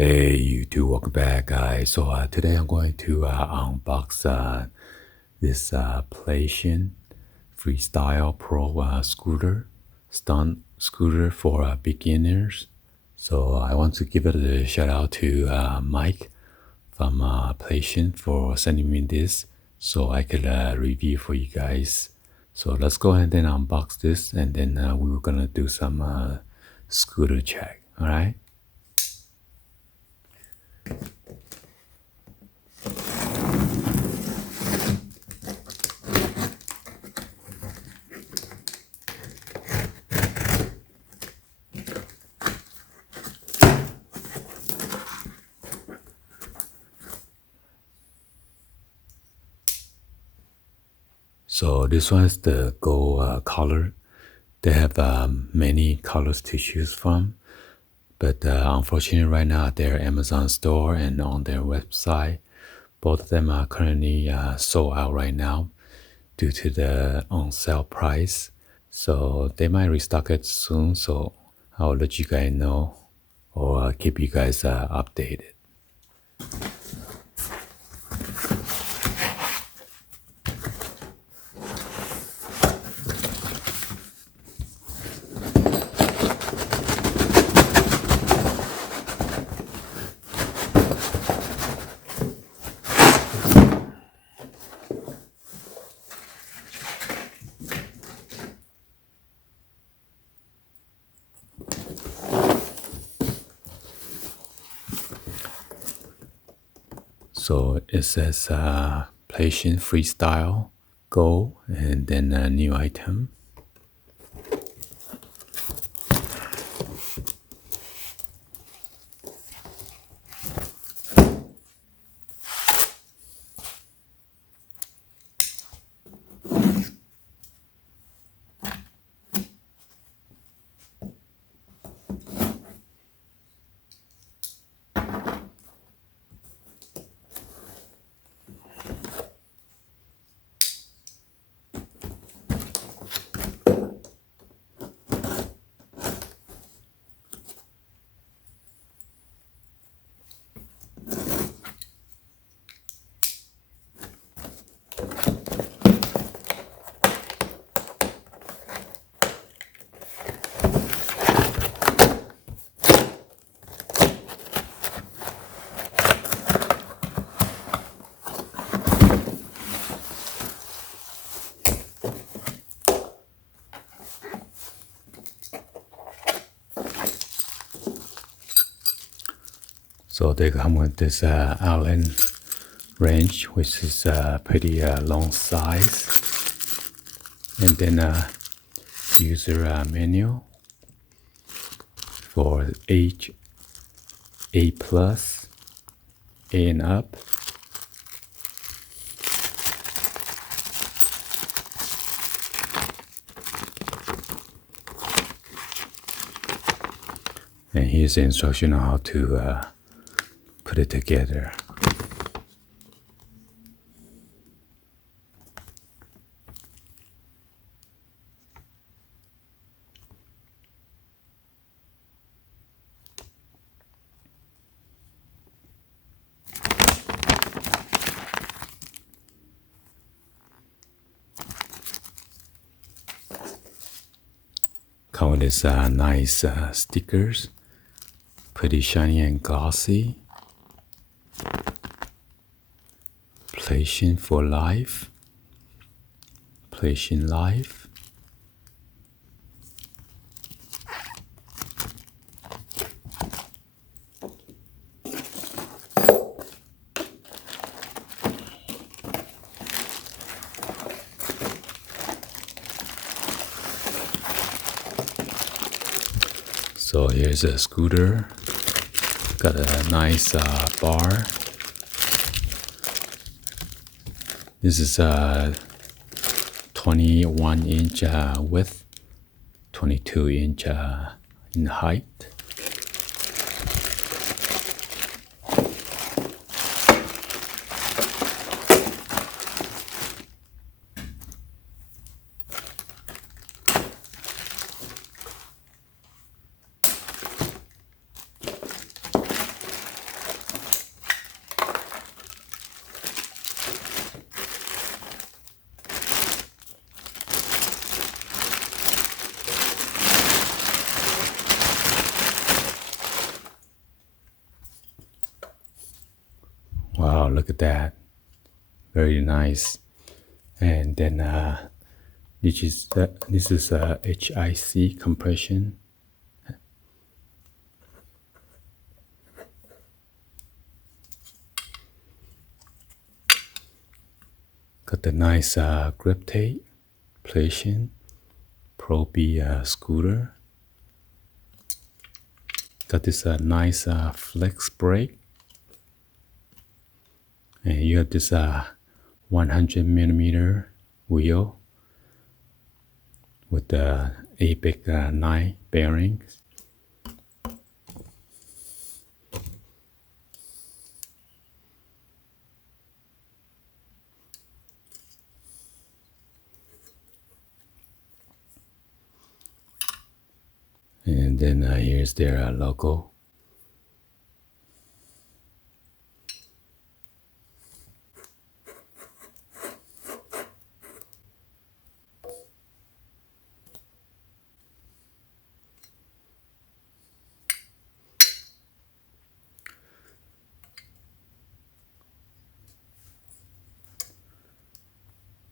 Hey YouTube, welcome back guys. So today I'm going to unbox this Playshion Freestyle Pro stunt scooter for beginners. So I want to give it a shout out to Mike from Playshion for sending me this so I could review for you guys. So let's go ahead and unbox this, and then we were gonna do some scooter check. All right. So this one is the gold color. They have many colors to choose from, but unfortunately right now at their Amazon store and on their website, both of them are currently sold out right now due to the on sale price. So they might restock it soon, so I'll let you guys know or keep you guys updated. So it says Playshion Freestyle Go, and then a new item. So they come with this Allen wrench, which is pretty long size, and then user manual for age A plus, A and up. And here's the instruction on how to put it together. Come with this nice stickers, pretty shiny and glossy. Playshion for life. Playshion life. So here's a scooter. Got a nice bar. This is a 21-inch width, 22-inch in height. look at that. Very nice. And then this is HIC compression. Got the nice grip tape, Playshion, Pro B scooter. Got this nice flex brake. And you have this 100mm wheel with the APIC 9 bearings. And then here's their logo.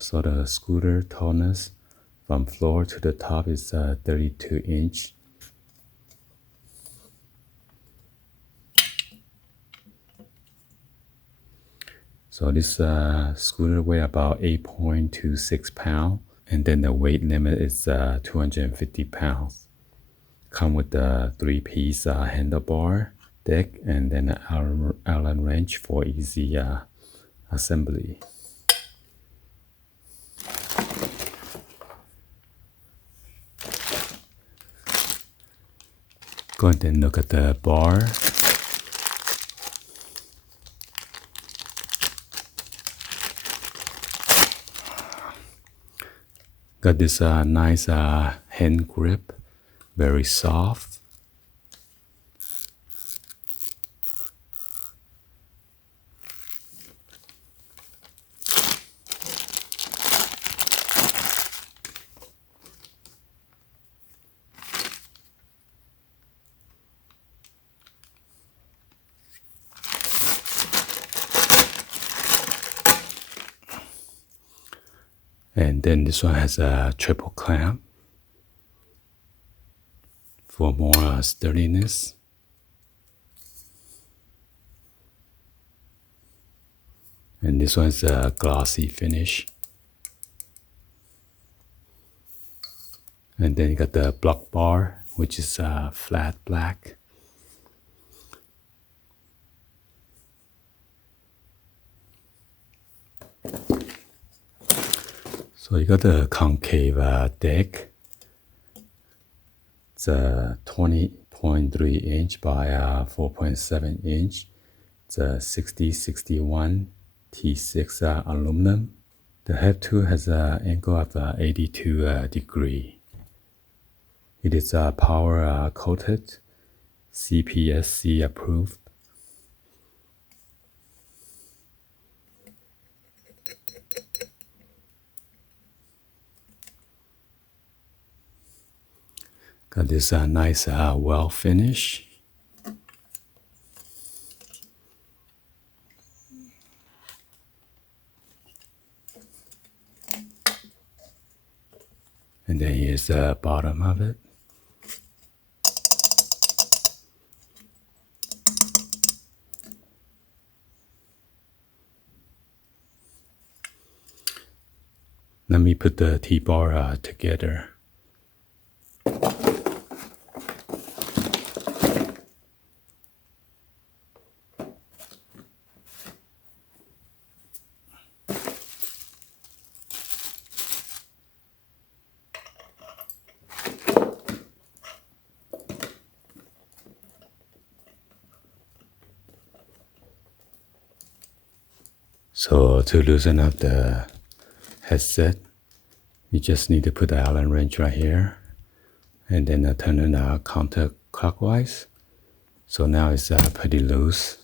So the scooter tallness from floor to the top is 32 inch. So this scooter weighs about 8.26 pounds, and then the weight limit is 250 pounds. Come with the 3-piece handlebar deck and then an Allen wrench for easy assembly. Go ahead and look at the bar. Got this nice hand grip, very soft. And then this one has a triple clamp for more sturdiness. And this one's a glossy finish. And then you got the block bar, which is flat black. So you got the concave deck. It's 20.3 inch by 4.7 inch. It's a 6061 T6 aluminum. The head tool has an angle of 82 degree. It is power coated, CPSC approved. Got this nice well finish. And then here's the bottom of it. Let me put the T-bar together. So to loosen up the headset, you just need to put the Allen wrench right here and then turn it counterclockwise. So now it's pretty loose.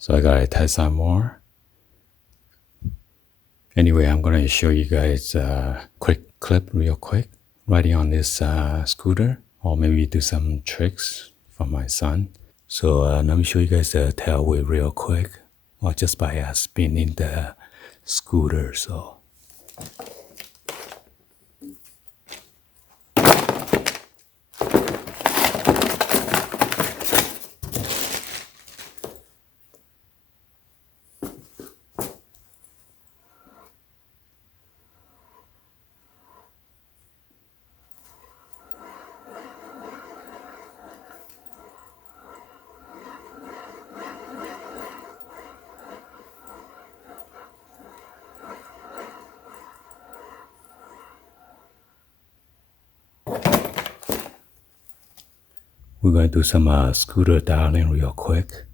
So I gotta test some more. Anyway, I'm gonna show you guys a quick clip real quick riding on this scooter, or maybe do some tricks for my son. So let me show you guys the tail whip real quick, or just by spinning the scooter. So we're going to do some scooter dialing real quick.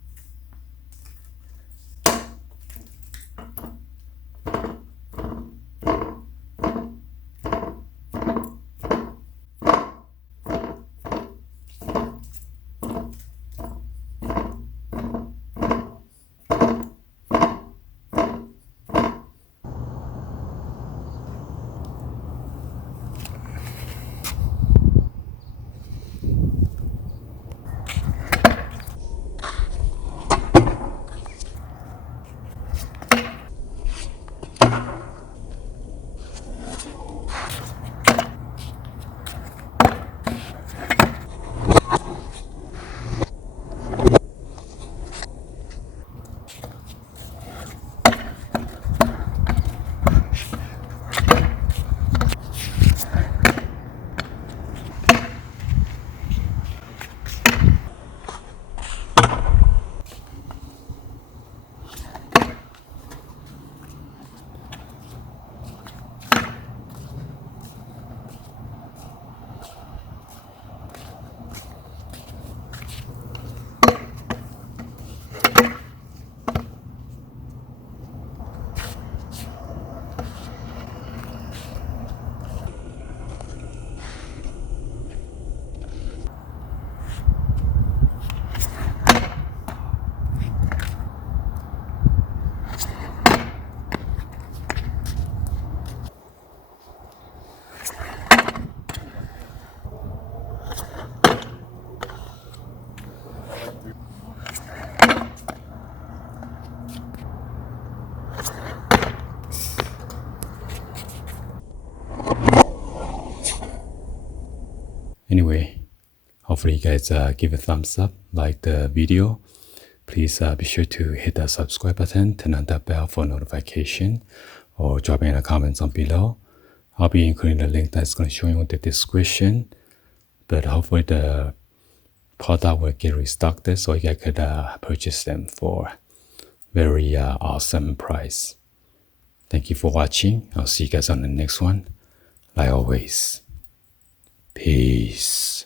Anyway, hopefully you guys give a thumbs up, like the video. Please be sure to hit that subscribe button, turn on that bell for notification, or drop in the comments on below. I'll be including the link that's going to show you in the description. But hopefully the product will get restocked so you guys could purchase them for very awesome price. Thank you for watching. I'll see you guys on the next one. Like always, peace.